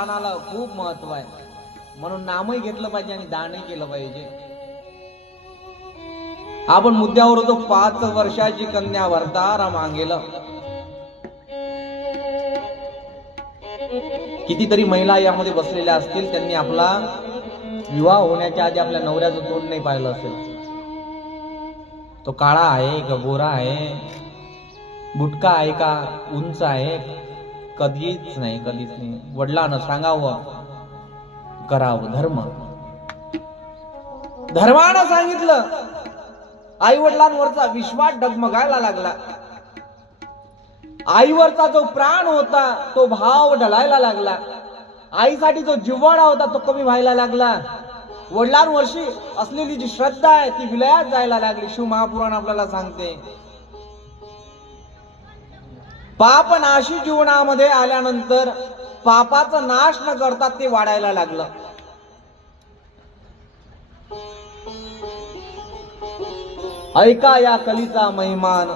दानाला खूप महत्व आहे, म्हणून नामही घेतलं पाहिजे आणि दानही केलं पाहिजे. आपण मुद्द्यावर होतो. 5 वर्षाची कन्या वरदारा मागेल. कितीतरी महिला यामध्ये बसलेल्या असतील, त्यांनी आपला विवाह होण्याच्या आधी आपल्या नवऱ्याचं तोंड नाही पाहिलं असेल. तो काळा आहे का गोरा आहे, बुटका आहे का उंच आहे, कधीच नाही, कधीच नाही. वडिलांना सांगावं, करावं धर्म. धर्मानं सांगितलं. आई वडिलांवरचा विश्वास डगमगायला लागला. आईवरचा जो प्राण होता तो भाव ढलायला लागला. आईसाठी जो जिव्हाळा होता तो कमी व्हायला लागला. वडिलांवर्षी असलेली जी श्रद्धा आहे ती विलयात जायला लागली. शिव महापुराण आपल्याला सांगते, पाप नाशी जीवनामध्ये आल्यानंतर पापाचा नाश न करता ते वाढायला लागलं. ऐका या कलीचा महिमान,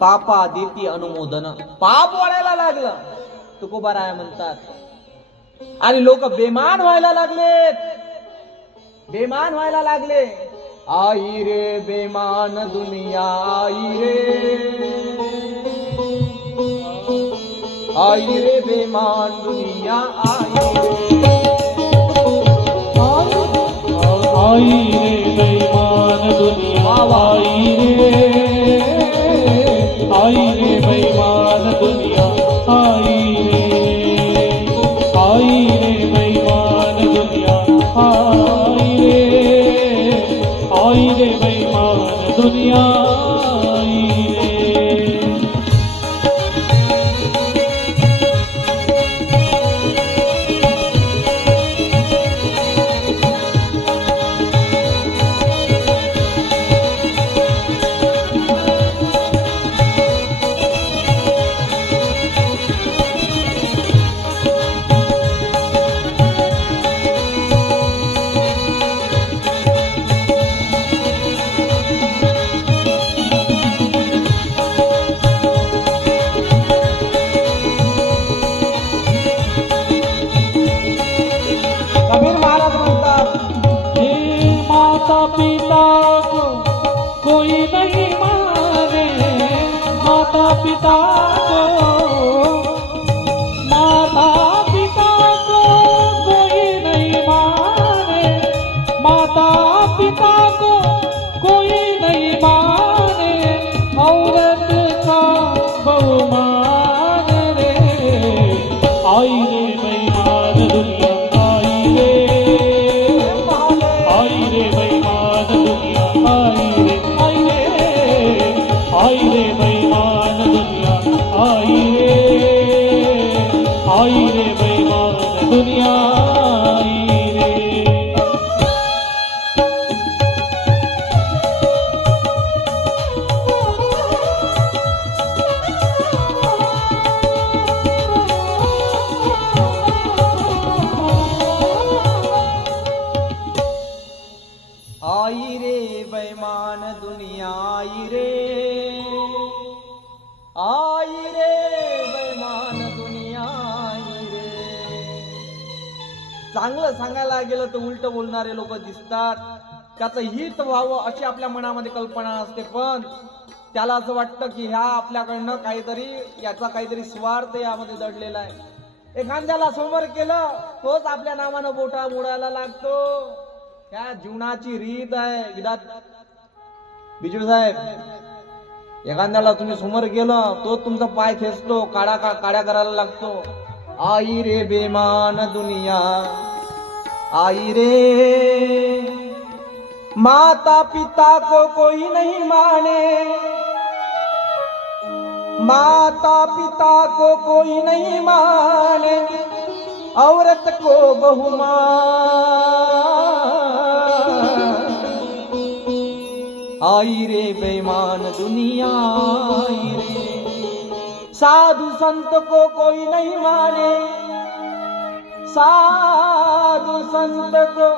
पापा देती अनुमोदन. पाप वाढायला लागलं, तुकोबाराय म्हणतात. आणि लोक बेमान व्हायला लागलेत, बेमान व्हायला लागले. आई रे बेमान दुनिया, आई रे, आई रे बेमान दुनिया, आई रे, आई रे बेईमान दुनिया, आई रे बेईमान दुनिया, आई रे बेईमान दुनिया, आई रे बेईमान दुनिया, आई रे. पिता को कोई नहीं माने, माता पिता को, माता पिता को कोई नहीं माने, माता पिता को कोई नहीं माने, औरत का बहुमान रे. आई रे बेईमान दुनिया, आई रे बेईमान दुनिया, आई रे बेईमान दुनिया, आई रे बेईमान दुनिया, आई रे. आई रे बेईमान दुनिया, आई रे, आई रे बेईमान दुनिया, आई रे. चांगलं सांगायला गेलं तर उलट बोलणारे लोक दिसतात. त्याचं हित व्हावं अशी आपल्या मनामध्ये कल्पना असते, पण त्याला असं वाटतं की ह्या आपल्याकडनं काहीतरी, याचा काहीतरी स्वार्थ यामध्ये दडलेला आहे. एखाद्याला समोर केलं तोच आपल्या नावानं बोटा मोडायला लागतो. त्या जीवनाची रीत आहे. विधात बिजू साहेब, एखाद्याला तुम्ही समोर गेलं तो तुमचा पाय खेचतो, काड्या करायला लागतो. आई रे बेमान दुनिया, आई रे, माता पिता को कोई नहीं माने, माता पिता को कोई नहीं माने, औरत को बहुमान. आई रे बेईमान दुनिया, आई रे, साधु संत को कोई नहीं माने, साधु संत को,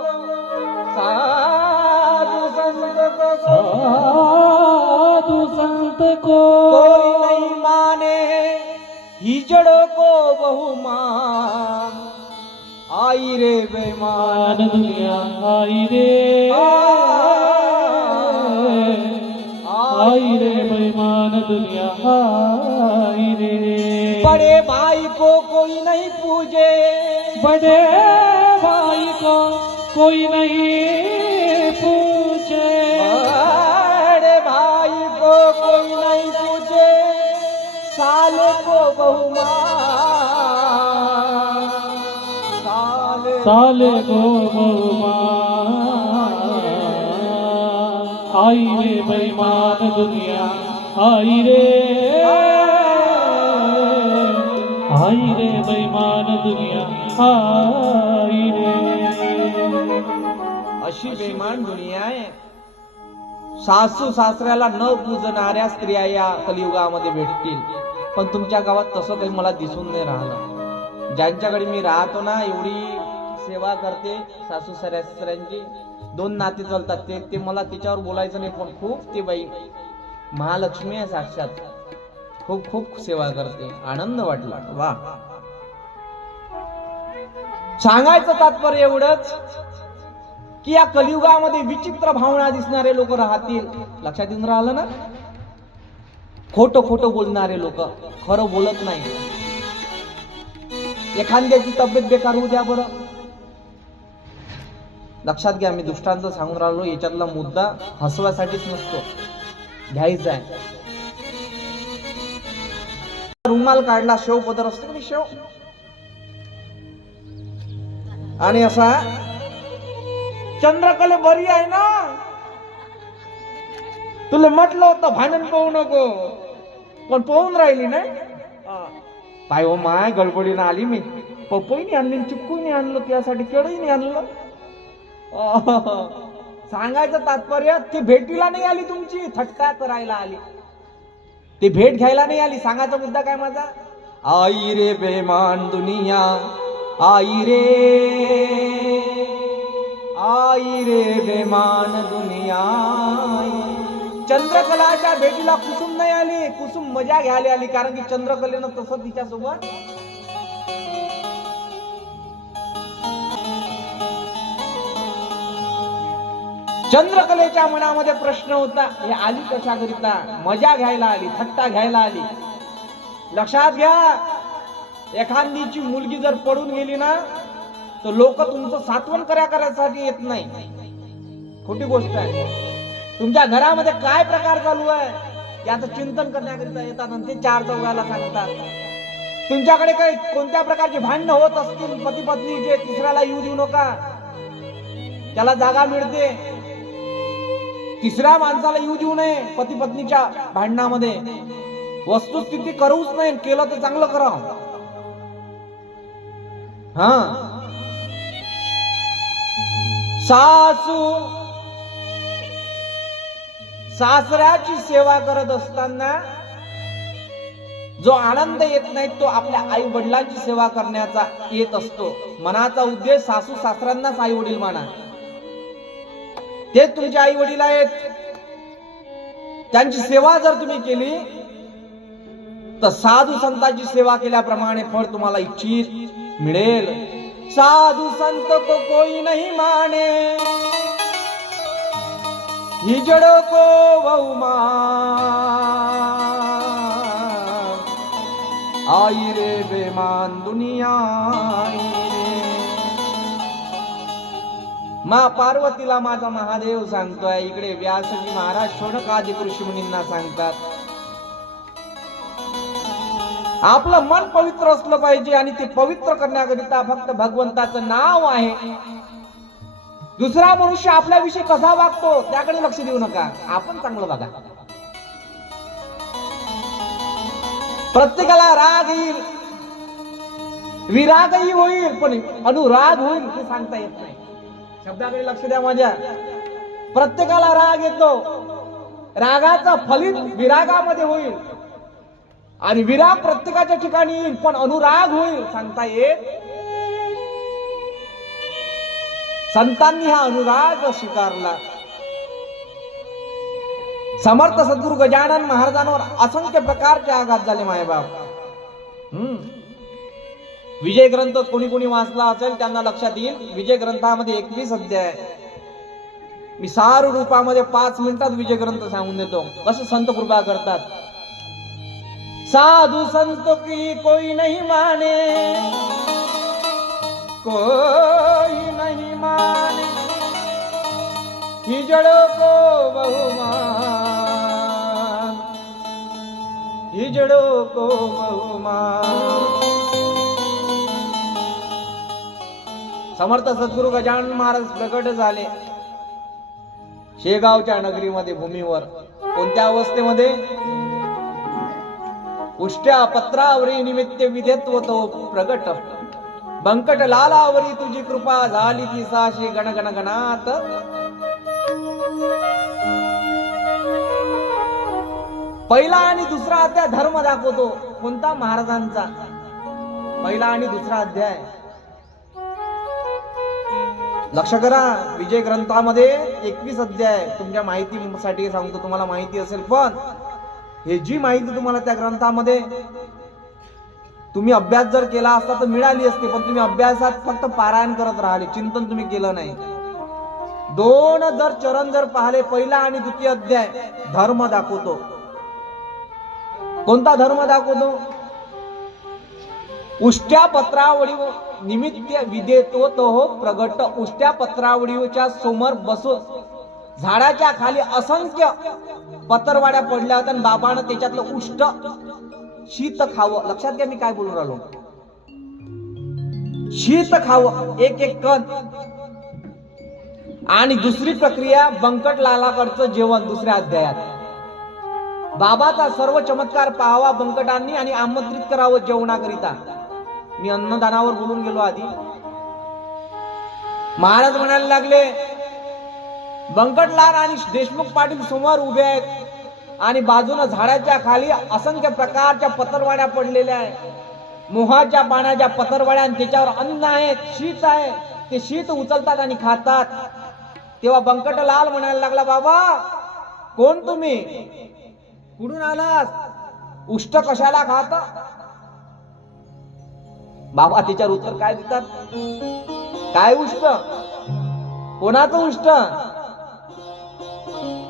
साधु संत को, साधु संत को कोई नहीं माने, हिजड़ों को बहुमान. आई रे बेईमान मान दुनिया आई रे आई रे बेईमान दुनिया आई रे। बड़े भाई को कोई नहीं पूजे, बड़े भाई को कोई नहीं पूछे, बड़े भाई को कोई नहीं पूछे, साले को बहुमान, साले को बहुमान। आई रे बेईमान दुनिया आई रे आई रे बेईमान दुनिया आई रे। अशी बेईमान दुनिया आहे। सासू सासऱ्याला न पूजणाऱ्या स्त्रिया या कलियुगामध्ये भेटतील, पण तुमच्या गावात तसं काही मला दिसून नाही राहिलं. ज्यांच्याकडे मी राहतो ना, एवढी सेवा करते सासू सासऱ्यांची, 2 नाते चालतात ते मला तिच्यावर बोलायचं नाही, पण खूप ती बाई महालक्ष्मी आहे साक्षात. खूप खूप सेवा करते. आनंद वाटला. वा. सांगायचं तात्पर्य एवढंच की या कलियुगामध्ये विचित्र भावना दिसणारे लोक राहतील. लक्षात येऊन राहिलं ना? खोटं खोटं बोलणारे लोक, खरं बोलत नाही. एखाद्याची तब्येत बेकार होऊ द्या बरं. लक्षात घ्या, मी दृष्टांत सांगून राहिलो. याच्यातला मुद्दा हसवासाठीच नसतो, घ्यायचा आहे. रुमाल काढला, शेव पदर असते की शेव, आणि असा चंद्रकले बरी आहे ना, तुला म्हटलं होतं भांडण पाहू नको, पण पाहून राहिली नाही. काय हो माय, गडबडीनं आली मी. पपईने आणली, चिक्कूने आणलं, त्यासाठी केळीने आणलं. सांगायचं तात्पर्य, ती भेटीला नाही आली, तुमची थट्टा करायला आली. ती भेट घ्यायला नाही आली. सांगायचा मुद्दा काय माझा? आई रे बेईमान दुनिया आई रे, आई रे बेईमान दुनिया. चंद्रकलाच्या भेटीला कुसुम नाही आली, कुसुम मजा घ्यायला आली, कारण की चंद्रकलेनं तसं तिच्यासोबत चंद्रकलेच्या मनामध्ये प्रश्न होता, हे आली कशाकरिता? मजा घ्यायला आली, थट्टा घ्यायला आली. लक्षात घ्या, एखादीची मुलगी जर पडून गेली ना, तर लोक तुमचं सात्वन करायसाठी येत नाही. खोटी गोष्ट आहे. तुमच्या घरामध्ये काय प्रकार चालू आहे याचं चिंतन करण्याकरिता येतात आणि ते 4 चौघाला सांगतात. तुमच्याकडे काही कोणत्या प्रकारचे भांडण होत असतील पती पत्नीचे, तिसऱ्याला येऊ देऊ नका, त्याला जागा मिळते. तिसऱ्या माणसाला येऊ देऊ नये पती पत्नीच्या भांडणामध्ये. वस्तुस्थिती करूच नाही, केलं तर चांगलं करा. सासू सासऱ्याची सेवा करत असताना जो आनंद येत नाही, तो आपल्या आई वडिलांची सेवा करण्याचा येत असतो. मनाचा उद्देश सासू सासऱ्यांनाच आई वडील माना. ते तुमचे आई वडील आहेत. त्यांची सेवा जर तुम्ही केली तर साधू संतांची सेवा केल्याप्रमाणे फळ तुम्हाला इच्छित मिळेल. साधू संत को कोई नहीं माने, हिजड़ों को बहुमान. आई रे बेईमान दुनिया आई रे. मा पार्वतीला माझा महादेव सांगतोय. इकडे व्यासजी महाराज शौनकादी ऋषी मुनींना सांगतात, आपलं मन पवित्र असलं पाहिजे, आणि ते पवित्र करण्याकरिता फक्त भगवंताचं नाव आहे. दुसरा मनुष्य आपल्याविषयी कसा वागतो त्याकडे लक्ष देऊ नका, आपण चांगलं बघा. प्रत्येकाला राग येईल, विरागही होईल, पण अनुराग होईल हे सांगता येत नाही. शब्दाकडे लक्ष द्या माझ्या. प्रत्येकाला राग येतो, रागाचा फलित विरागामध्ये होईल, आणि विराग प्रत्येकाच्या ठिकाणी येईल, पण अनुराग होईल सांगता येत. संतांनी हा अनुराग स्वीकारला. समर्थ सद्गुरु गजानन महाराजांवर असंख्य प्रकारचे आघात झाले मायबाप. विजय ग्रंथ कोणी कोणी वाचला असेल त्यांना लक्षात येईल. विजय ग्रंथामध्ये 21 अध्याय आहे. मी सार रूपामध्ये 5 मिनिटात विजय ग्रंथ सांगून देतो कसं संत कृपा करतात. साधु संत की कोई नहीं माने, कोई नहीं माने, हिजड़ों को बहुमान, हिजड़ों को बहुमान. समर्थ सद्गुरु गजानन महाराज प्रकट झाले शेगावच्या नगरीमध्ये भूमीवर. कोणत्या अवस्थेमध्ये? उष्ट्या पत्रावरी निमित्त विधेत्व तो प्रगट, बंकट लालावरी तुझी कृपा झाली ती साशी गण गण गणात. पहिला आणि दुसरा अध्याय धर्म दाखवतो. कोणता? महाराजांचा. पहिला आणि दुसरा अध्याय लक्ष करा. विजय ग्रंथामध्ये 21 अध्याय. तुमच्या माहितीसाठी सांगतो, तुम्हाला माहिती असेल पण हे जी माहिती तुम्हाला त्या ग्रंथामध्ये तुम्ही अभ्यास जर केला असता तर मिळाली असते, पण तुम्ही अभ्यासात फक्त पारायण करत राहिले, चिंतन तुम्ही केलं नाही. 2 जर चरण जर पाहिले, पहिला आणि द्वितीय अध्याय धर्म दाखवतो. कोणता धर्म दाखवतो? उष्ट्या पत्रावळी निमित्त विधेतो तो प्रगट. उष्ट्या पत्रावळीच्या समोर बसून झाडाच्या खाली असंख्य पत्रवाड्या पडल्या होत्या आणि बाबानं त्याच्यातलं उष्ट शीत खावं. लक्षात घ्या मी काय बोलून राहिलो. शीत खावं एक एक कण. आणि दुसरी प्रक्रिया बंकट लालाकडचं जेवण. दुसऱ्या अध्यायात बाबाचा सर्व चमत्कार पाहावा बंकटांनी आणि आमंत्रित करावं जेवणाकरिता. मी अन्नदानावर बोलून गेलो आधी. महाराज म्हणायला लागले बंकटलाल आणि देशमुख पाटील समोर उभे आहेत आणि बाजूला झाडाच्या खाली असंख्य प्रकारच्या पत्रवाड्या पडलेल्या आहेत. मोहाच्या पाण्याच्या पत्रवाड्या आणि त्याच्यावर अन्न आहे, शीत आहे. ते शीत उचलतात आणि खातात. तेव्हा बंकटलाल म्हणायला लागला बाबा कोण तुम्ही? कुठून आलास? उष्ट कशाला खाता? बाबा त्याच्यावर उत्तर काय देतात? काय उष्ट? कोणाचं उष्ट?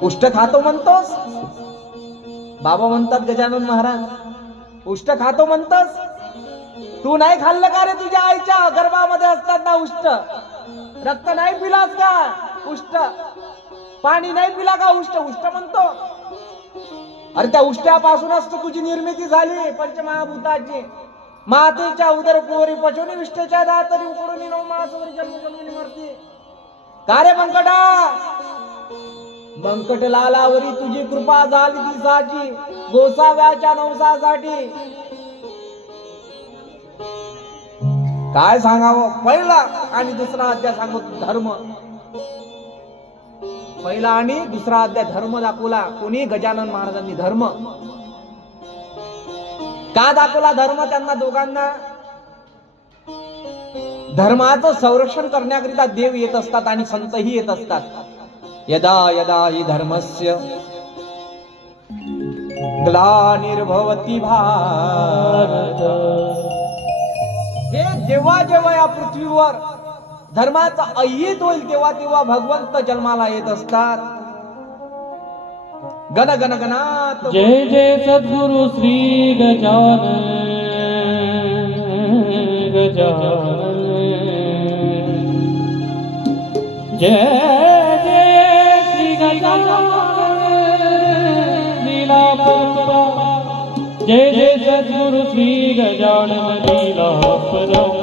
उष्ट खातो म्हणतोस? बाबा म्हणतात गजानन महाराज उष्ट खातो म्हणतोस? तू नाही खाल्लं का रे? तुझ्या आईच्या गर्भामध्ये असतात ना उष्ट. रक्त नाही पिलास का? उष्ट. पाणी नाही पिला का? उष्ट. उष्ट म्हणतो. अरे त्या उष्ट्यापासूनच तर तुझी निर्मिती झाली पंचमहाभूताची. मातेच्या उदर कुवरी पचोनी विष्टेच्या दातरी उकडून नऊ मासवरी जन्म जन्मनी मरते. का रे बंकटा? बंकट लालावरी तुझी कृपा झाली ती साची गोसाव्याच्या नवसासाठी. काय सांगावं? पहिला आणि दुसरा अध्याय सांगतो धर्म. पहिला आणि दुसरा अध्याय धर्म दाखवला. कोणी? गजानन महाराजांनी. धर्म का दाखवला? धर्म त्यांना दोघांना धर्माचं संरक्षण करण्याकरिता देव येत असतात आणि संतही येत असतात. यदा यदा हि धर्मस्य ग्लानिर्भवति भारत. हे जेव्हा जेव्हा या पृथ्वीवर धर्माचा अय्यत होईल तेव्हा तेव्हा भगवंत जन्माला येत असतात. गण गण गणात जय जय सद्गुरु श्री गजानन गजानन. जय जय श्री गजानन लीला परम. जय जय सद्गुरु श्री गजानन लीला परम.